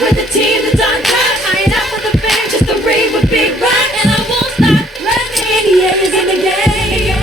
With the team that's on track, I ain't out for the fame, just a ring with big rap, and I won't stop. Let's is in the game.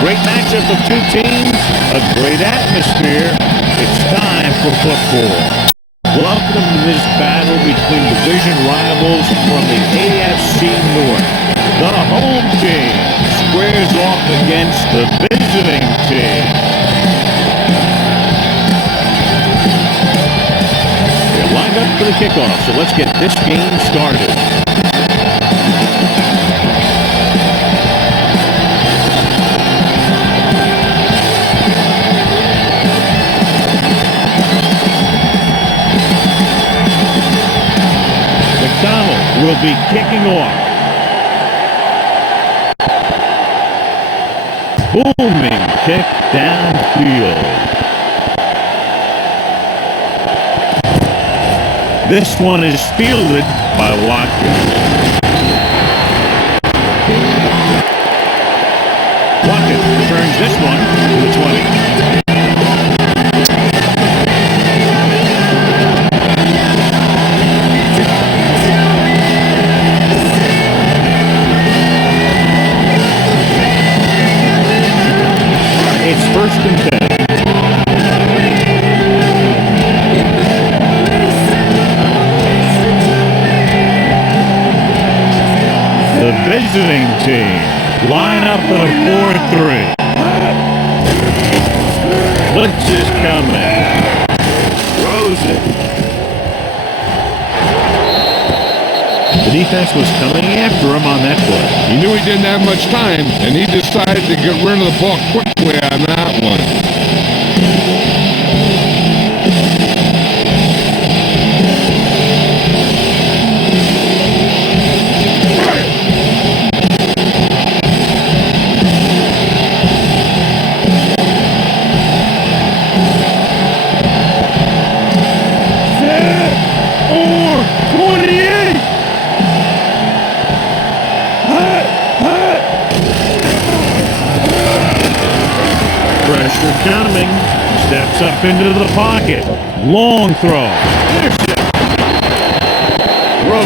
Great matchup of two teams, a great atmosphere. It's time for football. Welcome to this battle between division rivals from the AFC North. The home team squares off against the visiting team. They're lined up for the kickoff, so let's get this game started. Will be kicking off. Booming kick downfield. This one is fielded by Watkins. Watkins turns this one to the 20. First and 10. The visiting team line up in a 4-3. Blitz is coming. Throws it. The defense was coming after him on that play. He knew he didn't have much time, and he decided to get rid of the ball quickly on that one. Coming, steps up into the pocket. Long throw. Intercept.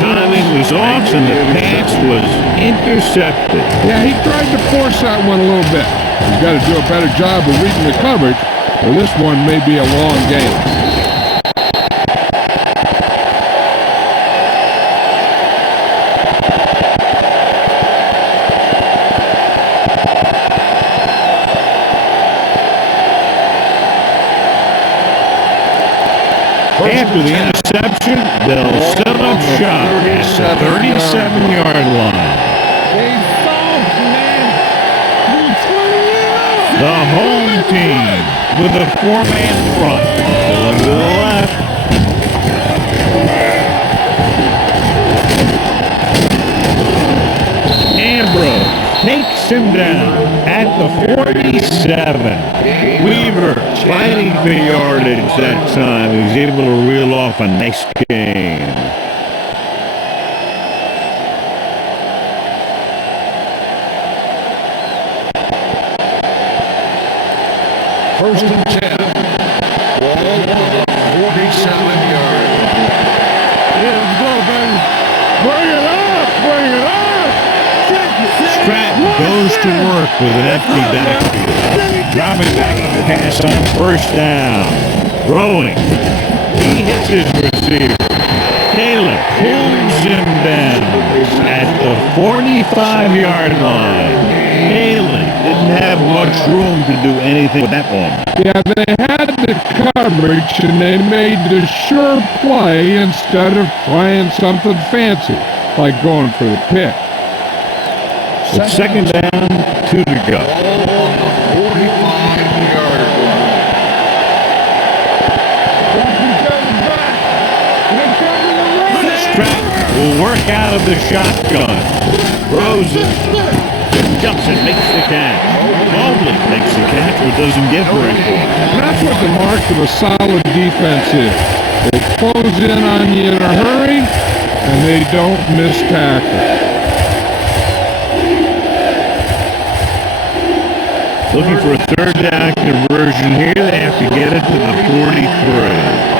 Timing was off and the pass was intercepted. Yeah, he tried to force that one a little bit. He's got to do a better job of reading the coverage, or this one may be a long game. After the interception, they'll set up shop at the 37-yard line. The home team with a 4-man front. Going to the left. Ambrose takes him down at the 47. Weaver fighting for yardage that time. He's able to reel off a nice gain. First and 10. Ball on the 47-yard. Let's go, baby. Bring it up! Bring it up! Stratton goes to work with an empty backfield. Dropping back on the pass on first down. Throwing. He hits his receiver. Caleb pulls him down at the 45-yard line. Caleb didn't have much room to do anything with that one. Yeah, they had the coverage and they made the sure play instead of trying something fancy, like going for the pick. It's second down, 2 to go. 45-yard line. will work out of the shotgun. Throws it. Jumps and makes the catch. Mobley makes the catch, but doesn't get very far. And that's what the mark of a solid defense is. They close in on you in a hurry, and they don't miss tackle. Looking for a third down conversion here. They have to get it to the 43.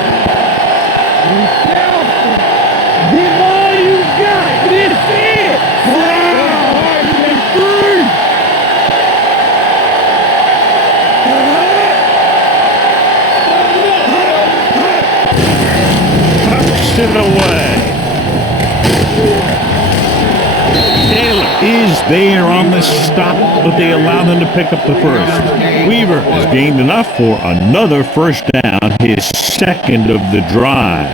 It away. Taylor is there on the stop, but they allow them to pick up the first. Weaver has gained enough for another first down, his second of the drive.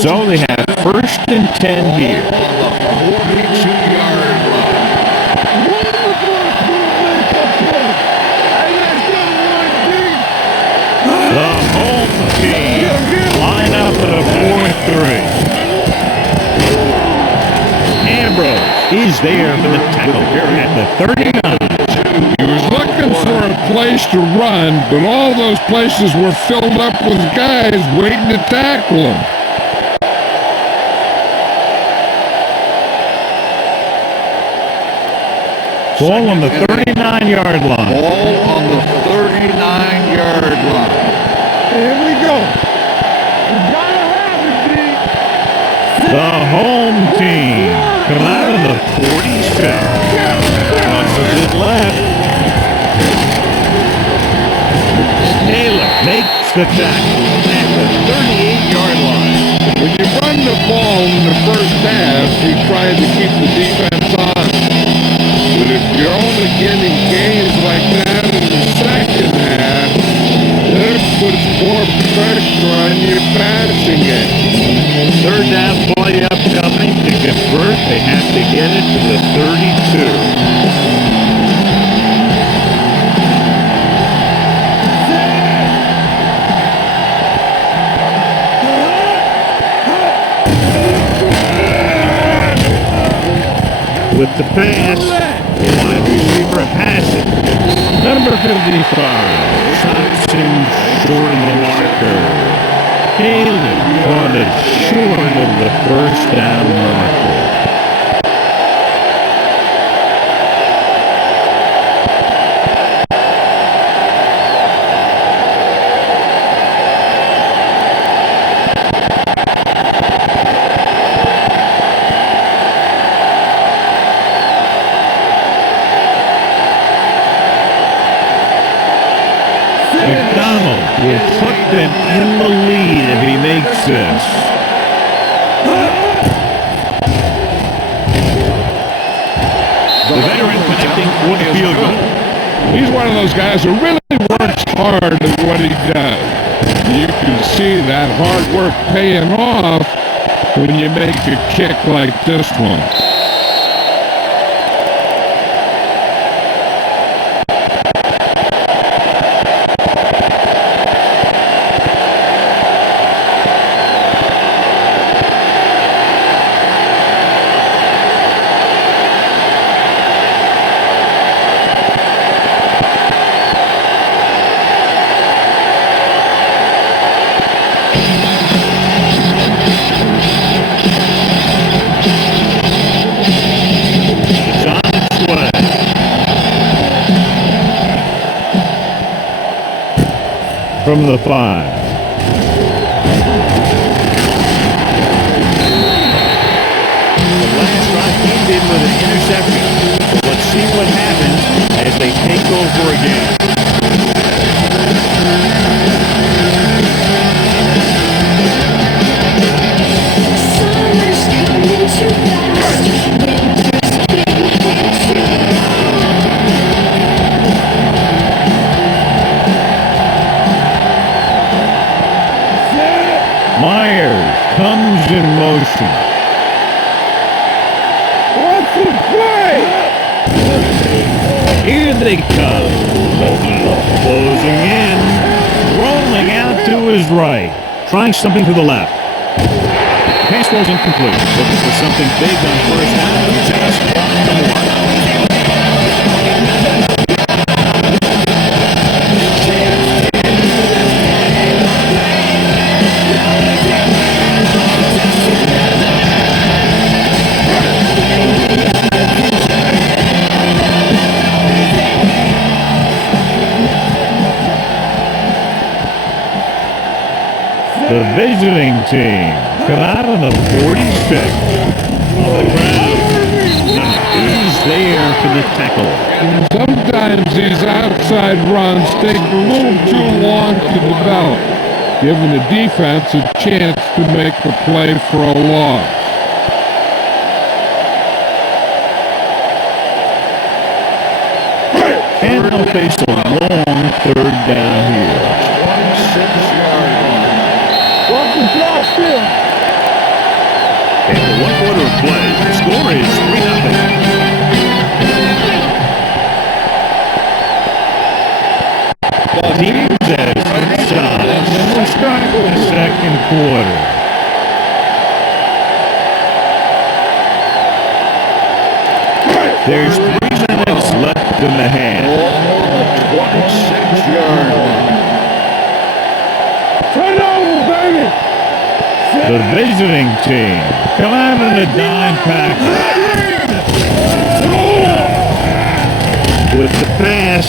So they have first and 10 here. The home team line up at a 4-3. Ambrose is there for the tackle here at the 39. He was looking for a place to run, but all those places were filled up with guys waiting to tackle him. Ball on the 39-yard line. Ball on the 39-yard line. Here we go. We gotta have it, D. The home team come out of the 46. Crosses it left. Taylor makes the tackle at the 38-yard line. When you run the ball in the first half, you try to keep the defense on. But if you're only getting games like that in the second half, that puts more pressure on your passing game. Third down play upcoming. To convert, they have to get it to the 32. With the pass, wide receiver has it. Number 55 stops him short of the marker. Haley caught it short of the first down marker. McDonald will put them in the lead if he makes this. The veteran connecting for the field goal. He's one of those guys who really works hard at what he does. You can see that hard work paying off when you make a kick like this one. From the 5. The last drive came in with an interception. Let's see what happens as they take over again. Myers comes in motion. What's the play? Here they come. Closing in. his right, trying something to the left. Pass was incomplete. Looking for something big on first down. Just number one. The visiting team come out on the 46 on the ground. He's there for the tackle. Sometimes these outside runs take a little too long to develop, giving the defense a chance to make the play for a loss. And they'll face a long third down here. 26-yard line. After 1 quarter of play, the score is 3-0. Teams as sides. Let's start with the second quarter. There's 3 minutes left in the half. 26-yard line. Turn over, baby! The visiting team come out in a dime package. With the pass,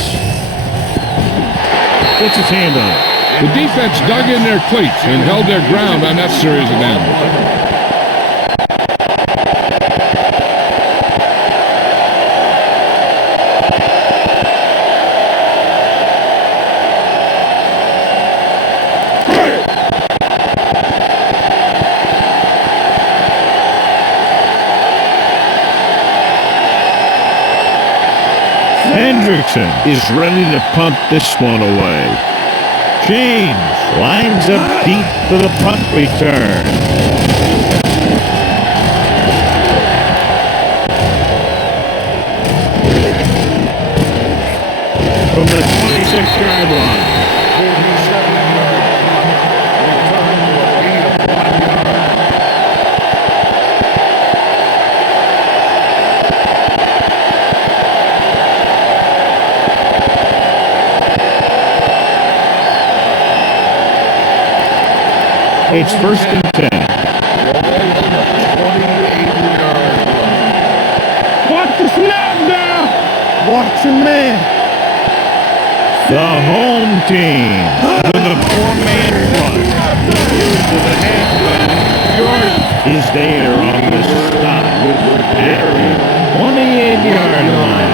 puts his hand on it. The defense dug in their cleats and held their ground on that series of downs. Hendrickson is ready to punt this one away. James lines up deep for the punt return. From the 26-yard line. It's 1st and 10. Watch the snap now! Watch your man! The home team with a 4-man front. To the halfback. Is there on the stop at the 28-yard line.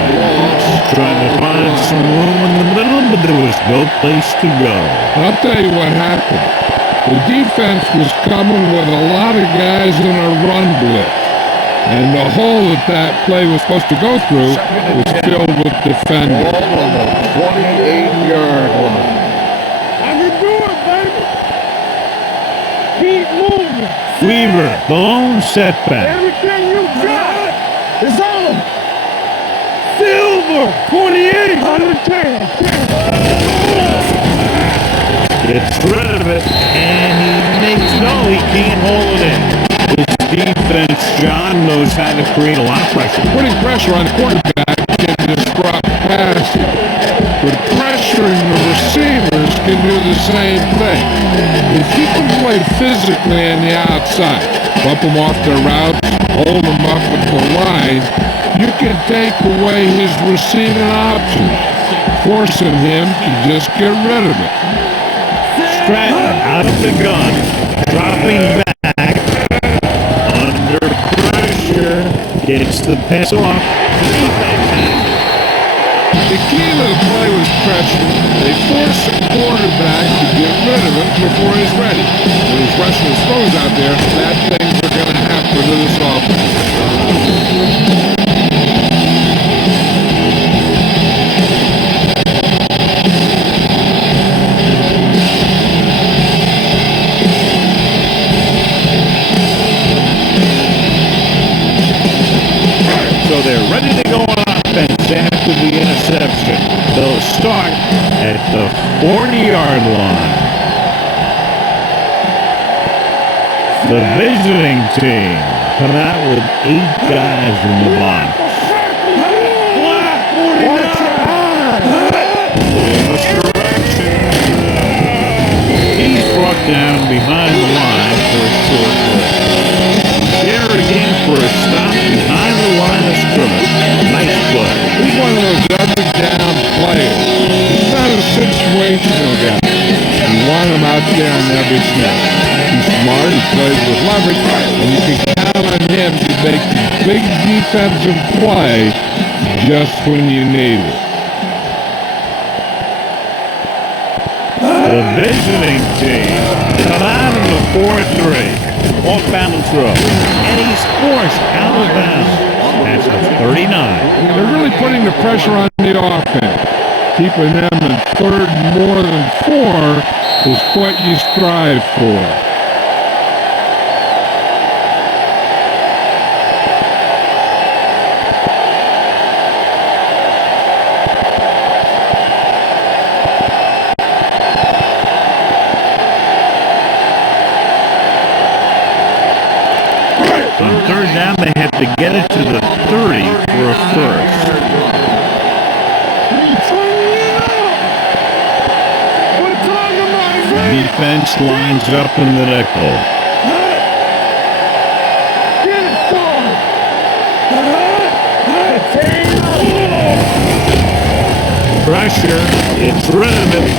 Trying to find some room in the middle, but there was no place to go. I'll tell you what happened. The defense was coming with a lot of guys in a run blitz. And the hole that play was supposed to go through was filled with defenders. On the 28-yard line. I can do it, baby! Keep moving! Weaver, the lone setback. Everything you got is on! Silver! 28 on the 10! Gets rid of it, and he can't hold it in. His defense, John, knows how to create a lot of pressure. Putting pressure on the quarterback can disrupt passing, but pressuring the receivers can do the same thing. If you can play physically on the outside, bump them off their routes, hold them up at the line, you can take away his receiving options, forcing him to just get rid of it. Stratton out of the gun, dropping back, under pressure, gets the pass off. The key to the play was pressure. They forced the quarterback to get rid of it before he's ready. When he's rushing his throws out there, bad things are going to happen to this offense. So they're ready to go on offense after the interception. They'll start at the 40-yard line. The visiting team come out with 8 guys in the box. He's brought down behind the line for a short play. Here again for a stop behind the line of scrimmage. Nice play. He's one of those up-and-down players. He's not a situational guy. You want him out there on every snap. He's smart, he plays with leverage, and you can count on him to make the big defensive play just when you need it. The visiting team come out of the 4-3. Off-balance throw. And he's forced out of bounds. That's a 39. They're really putting the pressure on the offense. Keeping them in third more than 4 is what you strive for. On third down, they have to get it to the 30 for a first. Defense lines up in the nickel. Pressure, it's rid of it,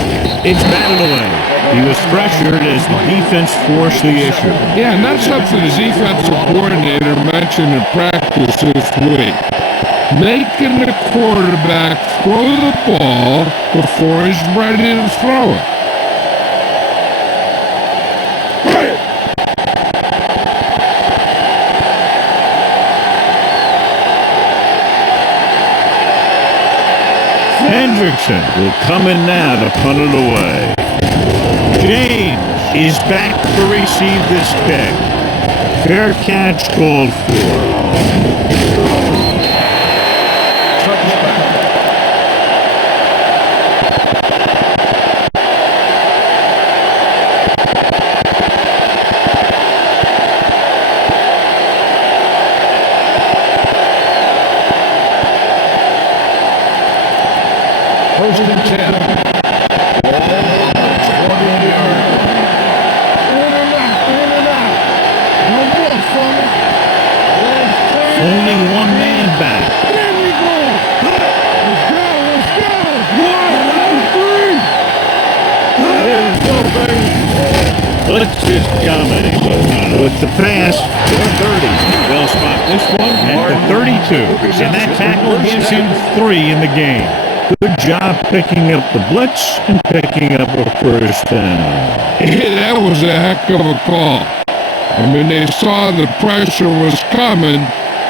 it's batted away. He was pressured as the defense forced the issue. Yeah, and that's something the defensive coordinator mentioned in practice this week. Making the quarterback throw the ball before he's ready to throw it. Hendrickson will come in now to punt it away. James is back to receive this kick. Fair catch called for. First and 10. Only one man back. Let's just dominate with the pass to the 30. They'll spot this one at the 32. And that tackle gives him 3 in the game. Good job picking up the blitz and picking up a first down. Yeah, that was a heck of a call. I mean, they saw the pressure was coming,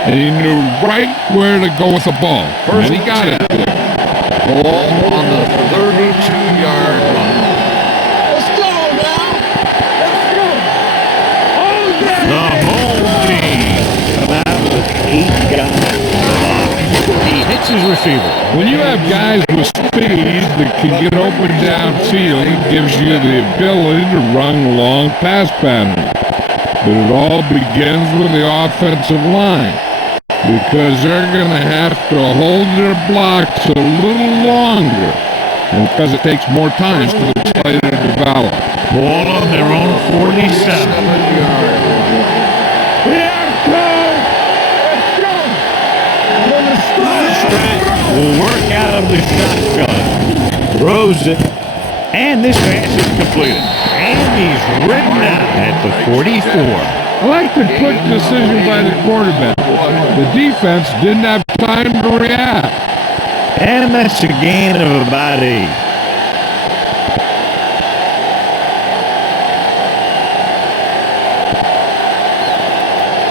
and he knew right where to go with the ball. And he got it there. Ball on the 32-yard line. Let's go now. Let's go. Oh, yeah. The home team come out with 8 guys. He hits his receiver. When you have guys with speed that can get open downfield, it gives you the ability to run long pass patterns. But it all begins with the offensive line, because they're going to have to hold their blocks a little longer, and because it takes more time for the play to develop. Ball on their own 47. 7-yard line. Will work out of the shotgun. Throws it. And this pass is completed. And he's ridden out at the 44. I like the quick decision by the quarterback. The defense didn't have time to react. And that's a gain of about 8.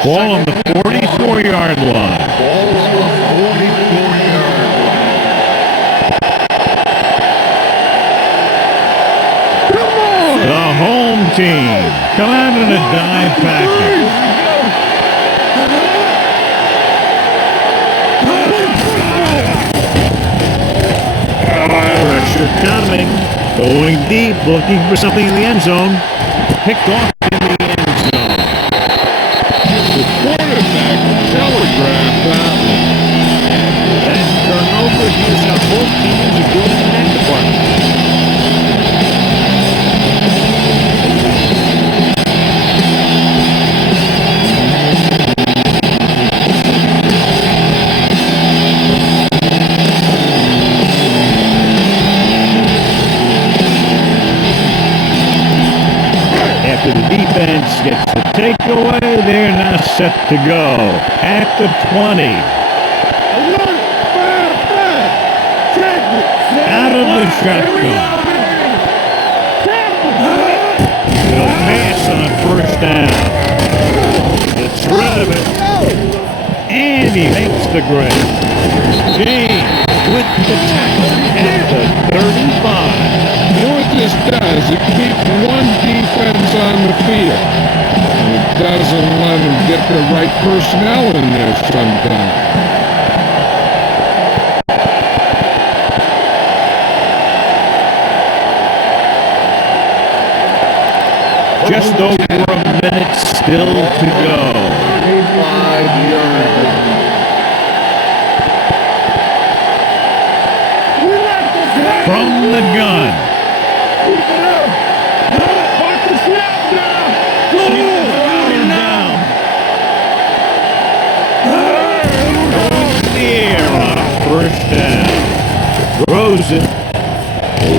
Ball on the 44-yard line. Ball on the 44-yard line. Come on! The home team come out in a dime package. Pressure coming. Going deep, looking for something in the end zone. Picked off in the end zone. both teams are good in that department. After the defense gets the takeaway, they're now set to go at the 20. Out of the shotgun. They'll pass on first down. Gets rid of it. And he makes the grab. James with the tackle at the 35. You know what this does? It keeps one defense on the field. It doesn't let them get the right personnel in there sometimes. Just over a minute still to go. 35-yard line. From the gun. First down. Throws it.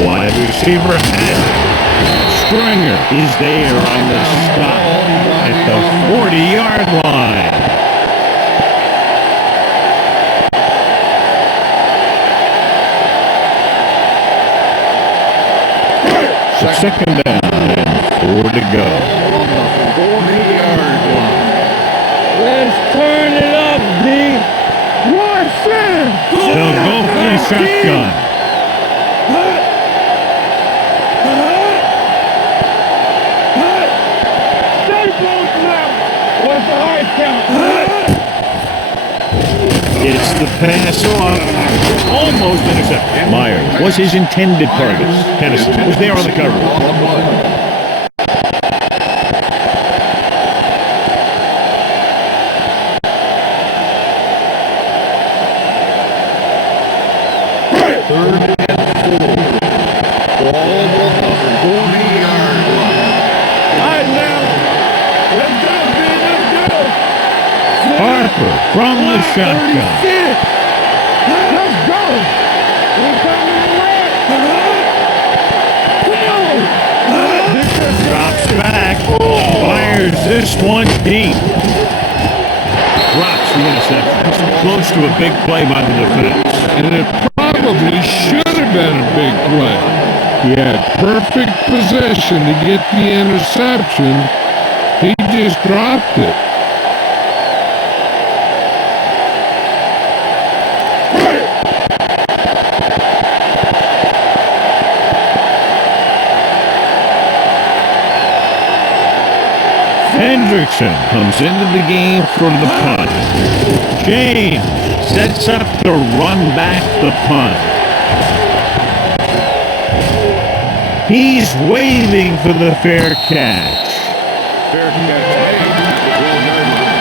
Wide receiver has it. Stringer is there on the stop at the 40-yard line. Second down and 4 to go. On the 40-yard line. Let's turn it up, D. They'll go for the shotgun. It's the pass off. Almost intercepted. Myers was his intended target. Tennyson was there on the cover. On the play. Third and 4. Ball on the 40-yard line. Harper from the shotgun. Let's go. We're coming Drops back. Fires this one deep. Drops the interception. Close to a big play by the defense. And it probably should have been a big play. He had perfect possession to get the interception. He just dropped it. Hendrickson comes into the game for the punt. James sets up to run back the punt. He's waving for the fair catch. Fair catch made at the 12-yard line.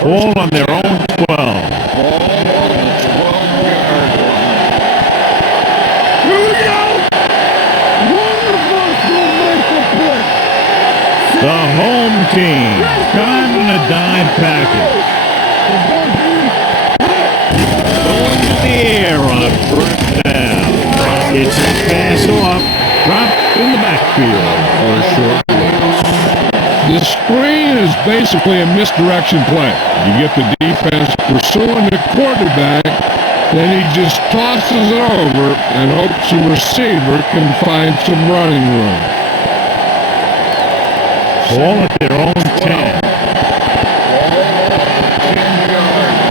Ball on their own 12. Ball on the 12-yard line. Here we go. The home team got in a dime package. Going to the air on first down. It's a pass off, dropped in the backfield for a short loss. The screen is basically a misdirection play. You get the defense pursuing the quarterback, then he just tosses it over and hopes the receiver can find some running room. Ball at their own 10. Ball on the 10-yard line.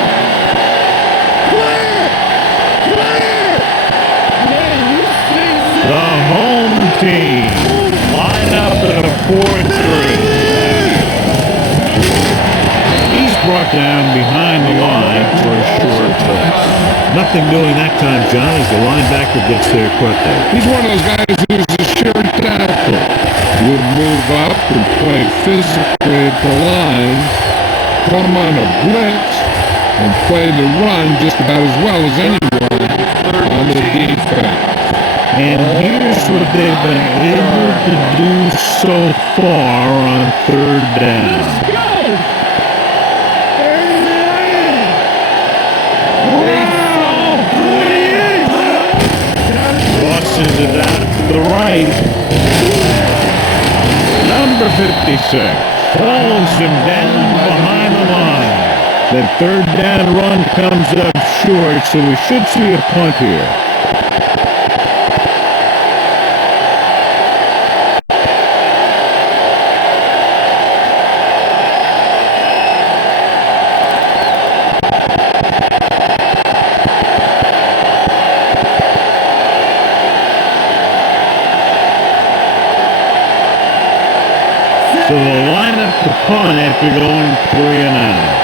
The home team line up at a 4-3. He's brought down behind the line for a short loss. Nothing doing that time, John, as the linebacker gets there quickly. He's one of those guys who's a sure tackle. Would move up and play physically at the line, come on a blitz, and play the run just about as well as anyone on the defense. And here's what they've been able to do so far on third down. Tosses it out to the right. Number 56 falls him down behind the line. That third down run comes up short, so we should see a punt here. So they'll line up the punt after going 3 and out.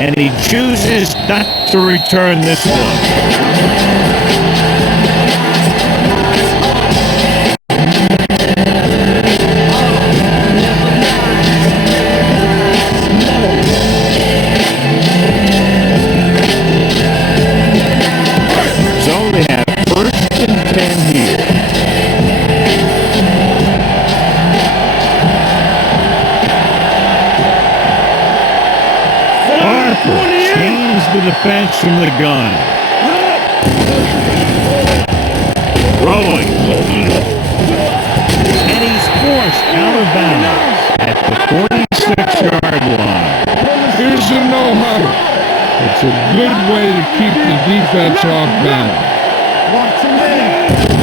And he chooses not to return this one. So they have 1st and 10 here. Change the defense from the gun. Throwing. And he's forced out of bounds at the 46-yard line. Here's a no-huddle. It's a good way to keep the defense off balance.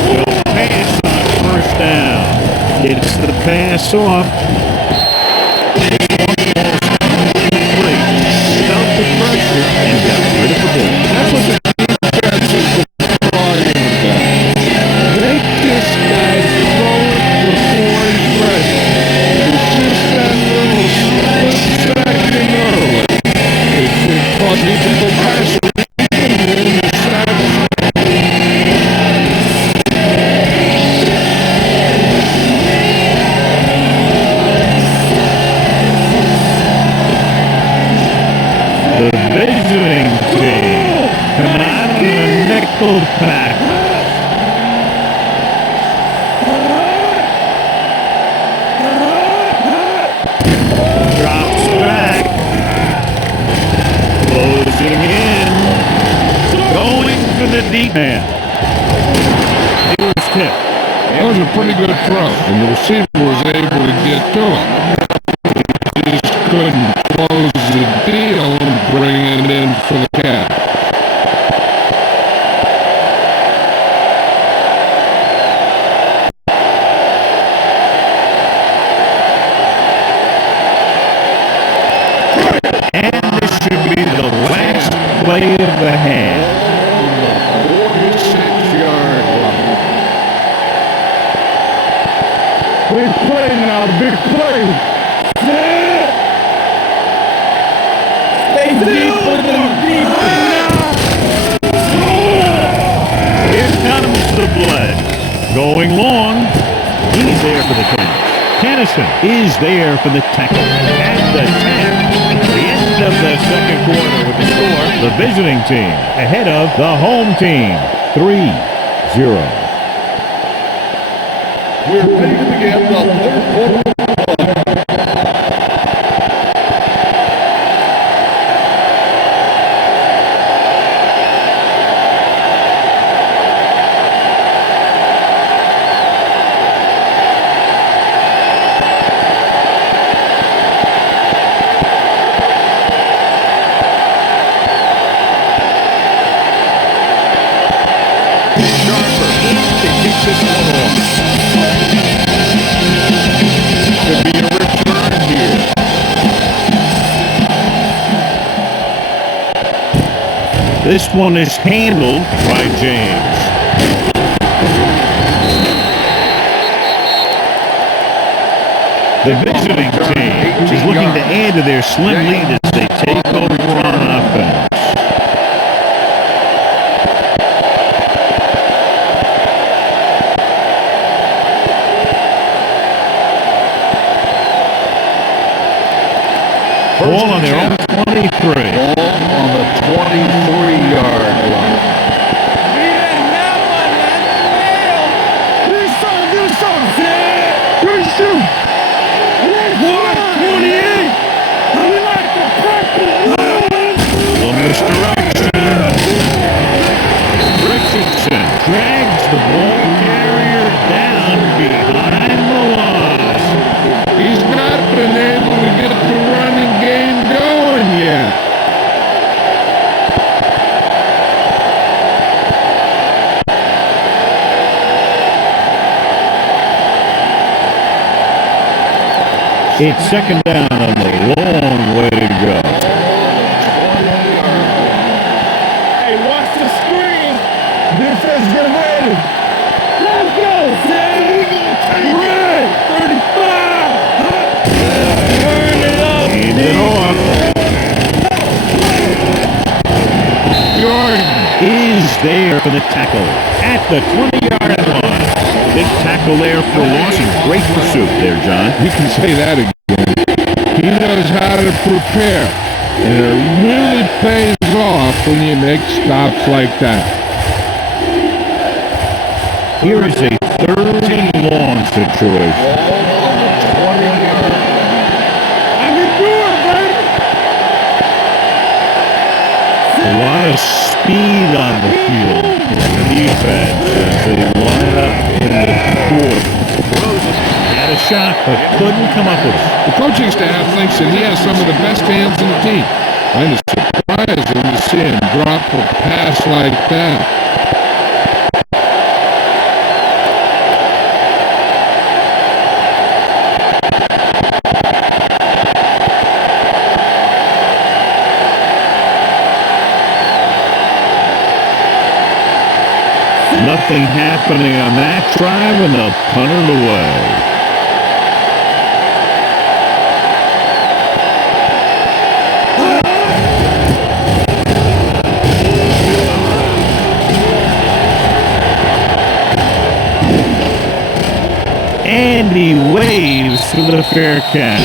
They'll pass on 1st down. Gets the pass off. Felt the pressure and got rid of the ball. That's what the defense is talking about. Make this guy throw it before he's ready. It's just that little split second early. It can cause people to pass it in the saddle. The visiting team coming out of the nickel pack. Drops back. Closing in. Going for the deep man. It was tipped. That was a pretty good throw, and the receiver was able to get to him. He just couldn't close the deal and bring it in for the catch. And this should be the last play of the half. 46-yard line. Big play now, big play. Stay deeper than deeper now. Here comes the blood. Going long. He's there for the catch. Tennyson is there for the tackle. At the 10. The end of the second quarter with the score. The visiting team ahead of the home team. 3-0. We're ready to begin the third quarter. This one is handled by James. The visiting team is looking to add to their slim lead as they take over on offense. Ball on their own 23. Ball on the 23-yard line. Richardson drags the ball carrier down behind the line. He's not been able to get the running game going yet. It's second down on the long way to go. Hey, watch the screen. Defense, get ready. Let's go, Sam. Red, 35. Turn it up. Hand it off. Jordan is there for the tackle at the 20-yard line. Big tackle there for a loss and great pursuit there, John. You can say that again. He knows how to prepare. And it really pays off when you make stops like that. Here is a third and long situation. I can do it, baby. A lot of speed on the field for the defense as they line up in the fourth. Had a shot, but couldn't come up with it. The coaching staff thinks that he has some of the best hands in the team. Kind of surprising to see him drop a pass like that. Nothing happening on that drive, and they'll punt it away. And he waves for the fair catch.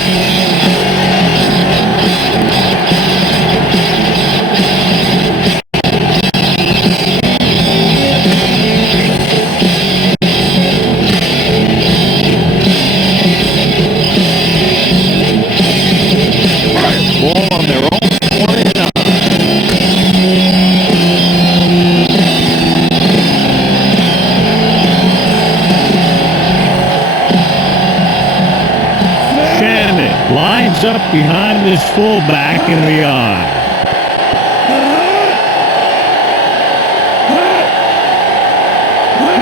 Lines up behind his fullback in the eye.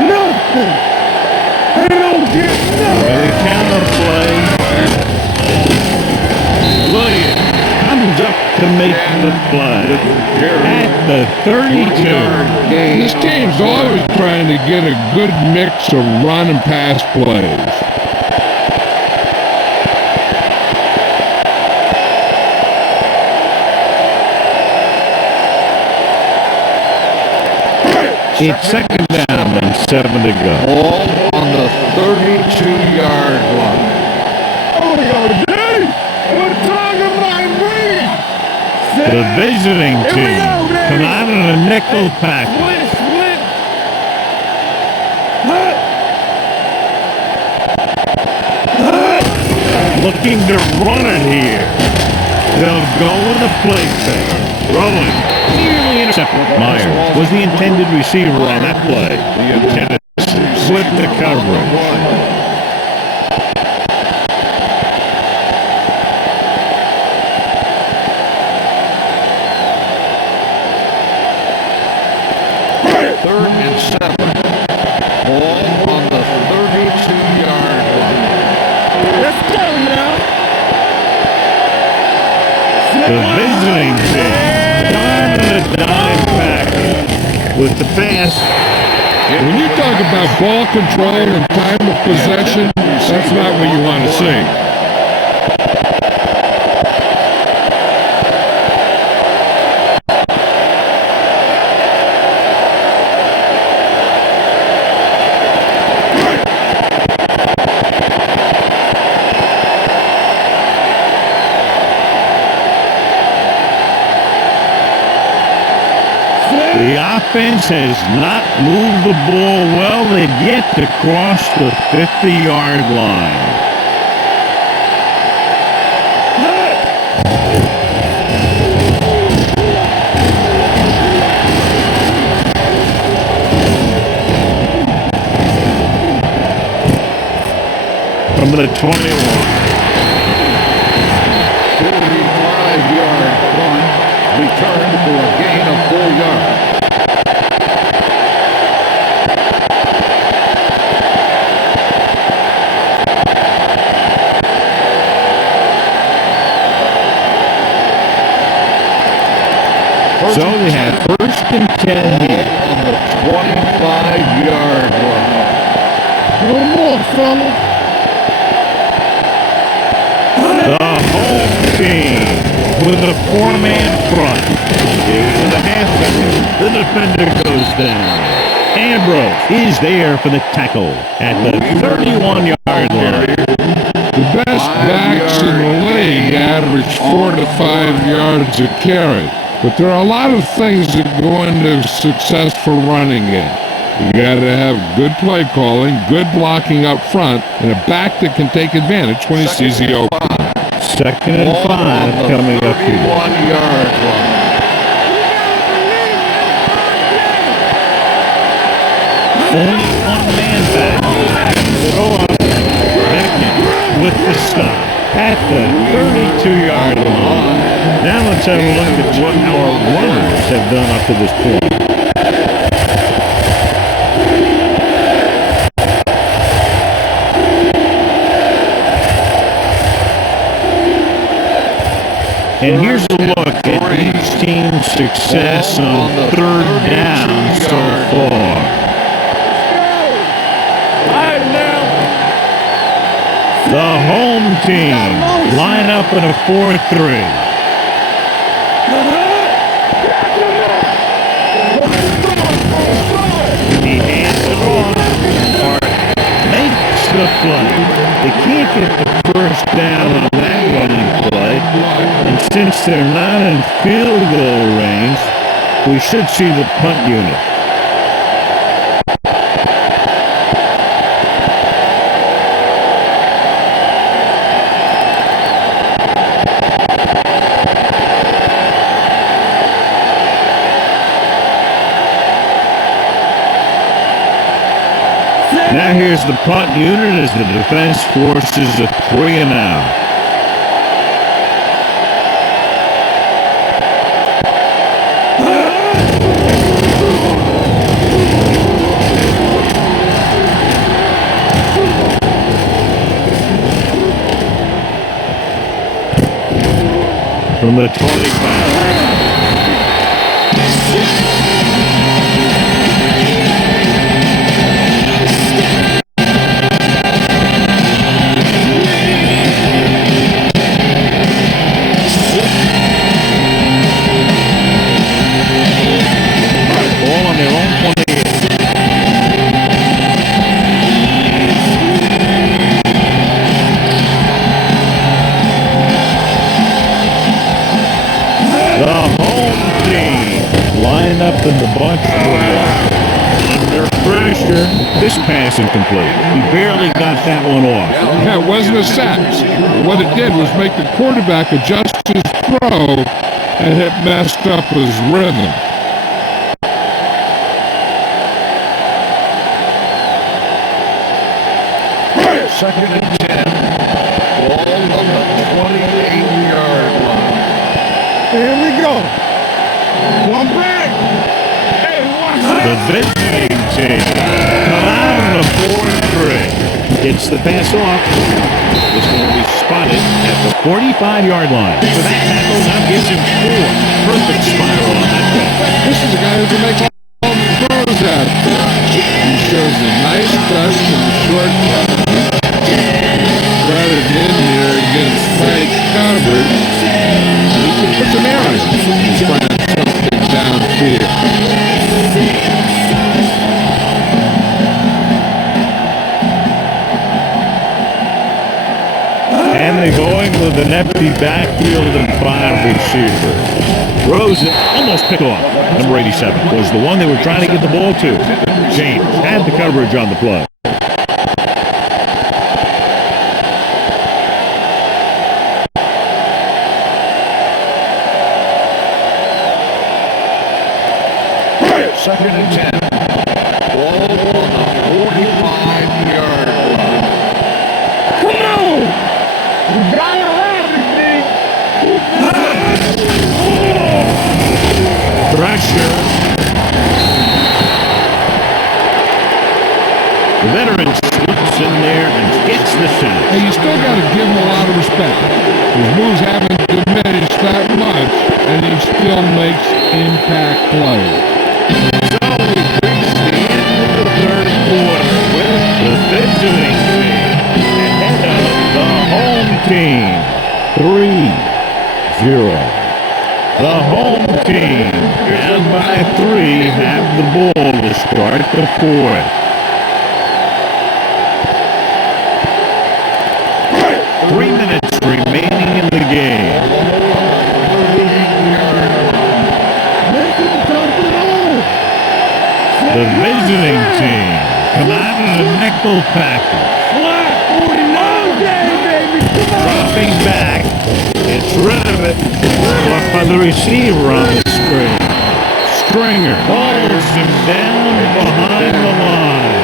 Nothing. They don't get nothing. The counter play. Williams comes up to make the play at the 32. This team's always trying to get a good mix of run and pass plays. It's second down and 7 to go. Ball on the 32-yard line. Oh, yo, dude. We're talking about me. The visiting team come out in a nickel package. Split. Looking to run it here. They'll go with the play fake. Rolling. Nearly intercepted. Myers was the intended receiver on that play. Tennessee slipped the coverage. Third and 7. Ball on the 32-yard line. Let's go now. The visiting team. Down to the dime pack. with the pass. When you talk about ball control and time of possession, that's not what you want to see. The offense has not moved the ball well. They've yet to cross the 50-yard line. From the 21. 45-yard run, returned for a gain of 4 yards. So they have first and 10 here. On the 25-yard line. One more, fella. The home team with a 4-man front. Into the halfback. The defender goes down. Ambrose is there for the tackle at the 31-yard line. The best backs in the league average 4 to 5 yards a carry. But there are a lot of things that go into successful running game. You got to have good play calling, good blocking up front, and a back that can take advantage when he sees the open. Second and 5 coming up here. 31-yard line. Only one man back. Throw up. Beckett with the stop at the 32-yard line. Now let's have a look at what our runners have done up to this point. And here's a look at each team's success on third down so far. The home team line up in a 4-3. He hands it off. Makes the play. They can't get the first down on that running play. And since they're not in field goal range, we should see the punt unit. Now here's the punt unit as the defense forces a 3-and-out. From the 25. Up in the bunch under pressure. This pass incomplete. He barely got that one off. Yeah, it wasn't a sack. What it did was make the quarterback adjust his throw, and it messed up his rhythm. Second and 10. Ball on the 28-yard line. Here we go. One back. The visiting team come out in the 4-3. Gets the pass off. This will be spotted at the 45-yard line. So that tackle now gives him 4. Perfect spiral on that one. This is a guy who can make all that. He shows a nice touch in the short pass. Brought it in here against tight coverage. He can put some air on it. He's trying something downfield. And they're going with an empty backfield and 5 receivers. Rosen almost picked off. Number 87 was the one they were trying to get the ball to. James had the coverage on the play. Second and 10. Ball on the 45-yard line. Come on! You gotta have it, man. Pressure. The veteran slips in there and gets the sack. Hey, you still got to give him a lot of respect. His moves haven't diminished that much, and he still makes impact plays. So we reach the end of the third quarter with the visiting team ahead of the home team. 3-0. The home team, down by 3, have the ball to start the fourth. 3 minutes remaining in the game. The visiting team come out of the nickel package. Dropping back. It's rid of it. Caught by the receiver on the screen. Stringer holds him down behind the line.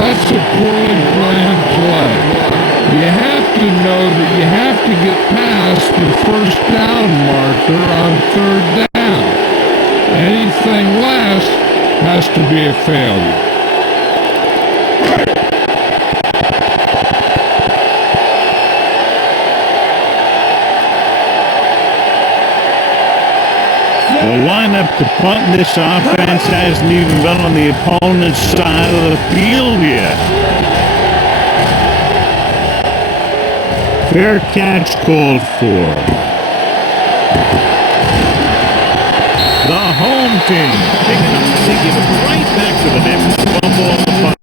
That's a poorly planned play. You have to know that you have to get past the first down marker on third down. Anything less has to be a failure. The lineup to punt this offense hasn't even been on the opponent's side of the field yet. Fair catch called for. The home team picking up, they give it right back to the net. Fumble on the punt.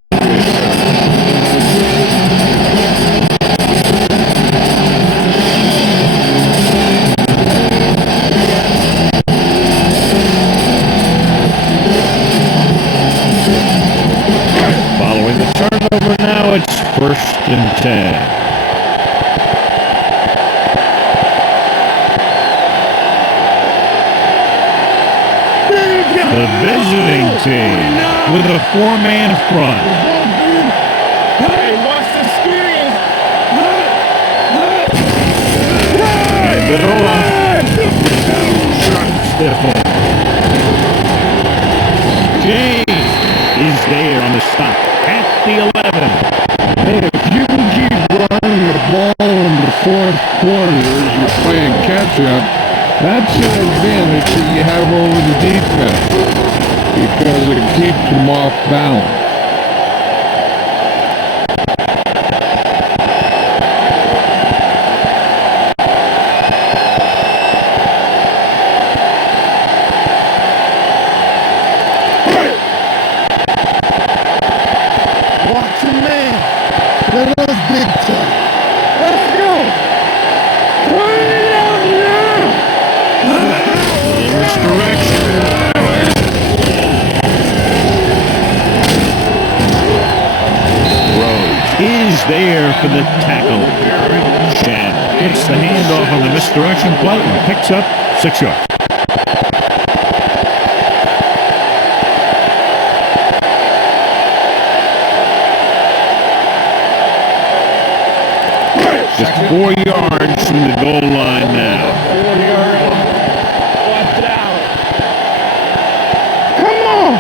Following the turnover now, it's 1st and 10. The visiting team with a 4-man front. Hey, what's the experience? And it off. Stiff on. James is there on the stop at the 11. Hey, if you can keep running the ball in the fourth quarter as you're playing catch-up, that's an advantage that you have over the defense because it keeps them off balance. Watch your man. Let us big time. Let's go. Turn it out now. In this direction. Rhodes is there for the tackle. Shannon gets the handoff on the misdirection play and picks up 6 yards. Just 4 yards from the goal line now. Watch out. Come on.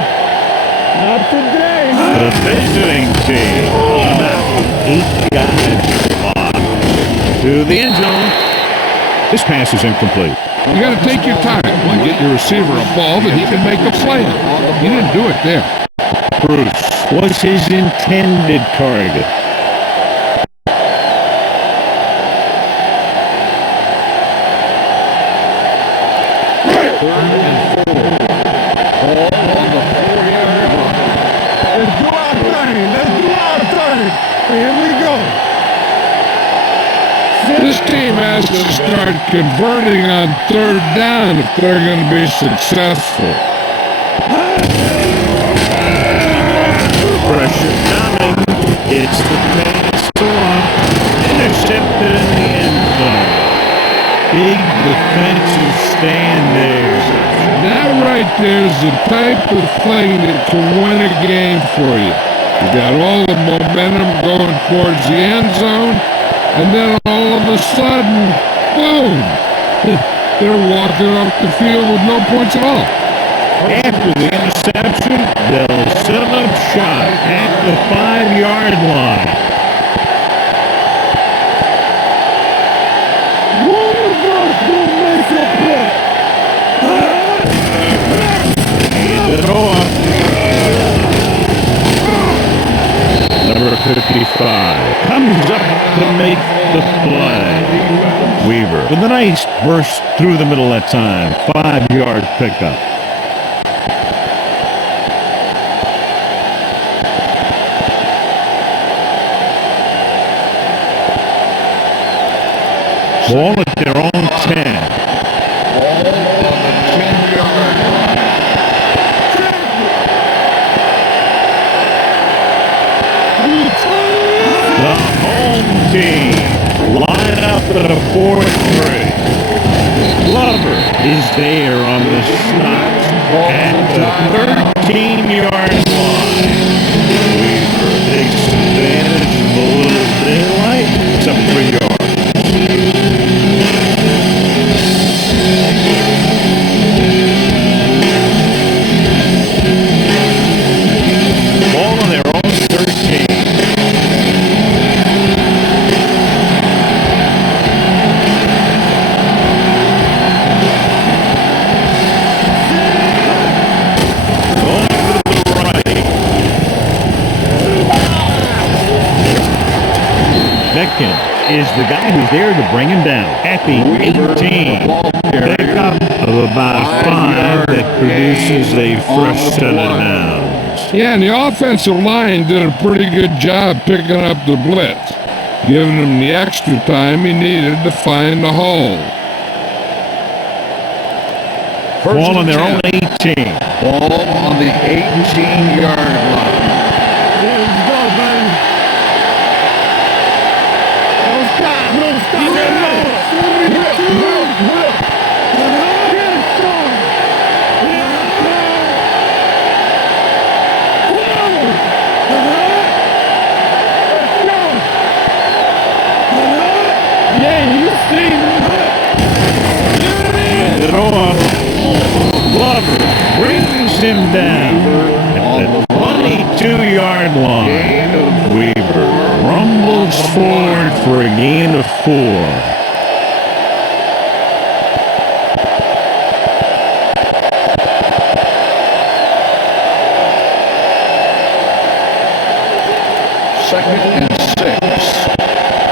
Not today. The visiting team about 8 guys blocked to the end zone. This pass is incomplete. You got to take your time and get your receiver a ball that he can make a play on. He didn't do it there. Bruce was his intended target. Let's do our thing. Let's do our thing. Here we go. This team has to start converting on third down if they're going to be successful. Pressure coming. It's the pass off. Intercepted in the end zone. Big defensive stand there. That right there is the type of thing that can win a game for you. You got all the momentum going towards the end zone, and then all of a sudden, boom! They're walking off the field with no points at all. After the interception, they'll set up shot at the 5-yard line. One of us will make a play. Throw up. Number 55 comes up to make the play. Weaver with a nice burst through the middle that time. 5-yard pickup. Ball at their own 10. The home team line up at a 4-3. Glover is there on the stop at the 13-yard line. Weaver takes advantage of a little daylight. It's up 3 yards. Ball on their own 13. Is the guy who's there to bring him down at the 18. Pickup of about 5 that produces a fresh set of downs. Yeah, and the offensive line did a pretty good job picking up the blitz, giving him the extra time he needed to find the hole. Ball on their own 18. Ball on the 18-yard line. Let's go, baby. Glover brings him down at the 22-yard line. Weaver rumbles forward for a gain of 4. Second and 6.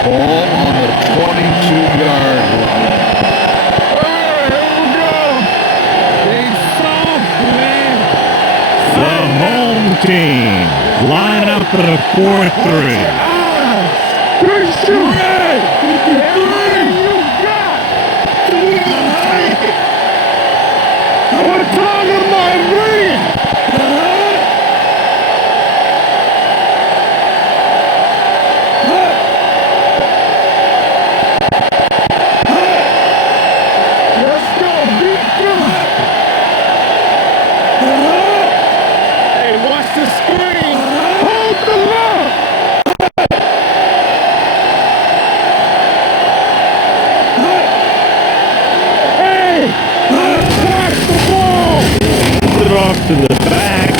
Ball on the 22-yard line. The home team line up at a 4-3. We're talking about green. Let's go, beat them. Hey, watch the screen. Hold the lock. Hey, pass the ball. Put it off to the back.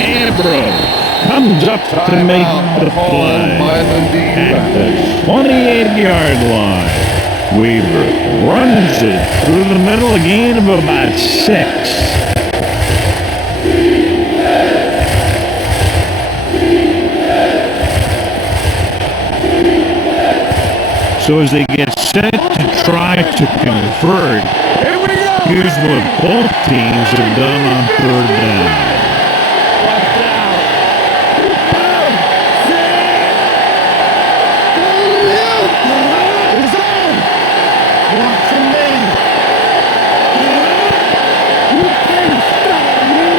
Ambrose comes up to make the play at the 28-yard line. Weaver runs it through the middle, a gain of about 6. So as they get set to try to convert, Here we go. here's what both teams have done on third down. It's on! Watch him in! You can't stop me!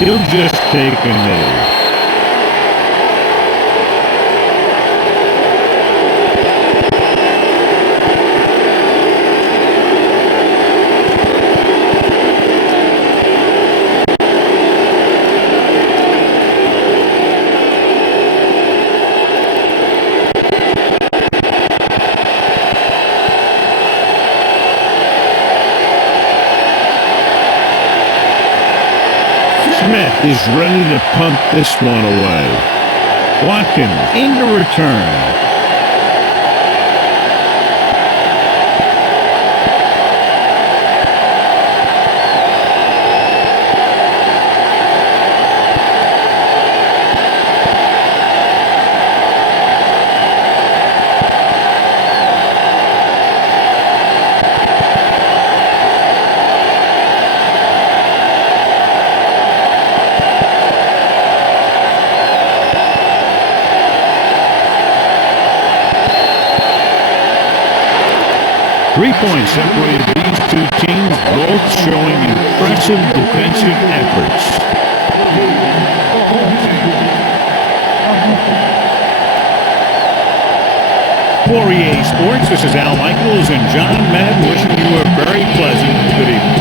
He'll just take a knee. Smith is ready to punt this one away. Watkins into return. Three points separated these two teams, both showing impressive defensive efforts. For EA Sports, this is Al Michaels and John Madden wishing you a very pleasant good evening.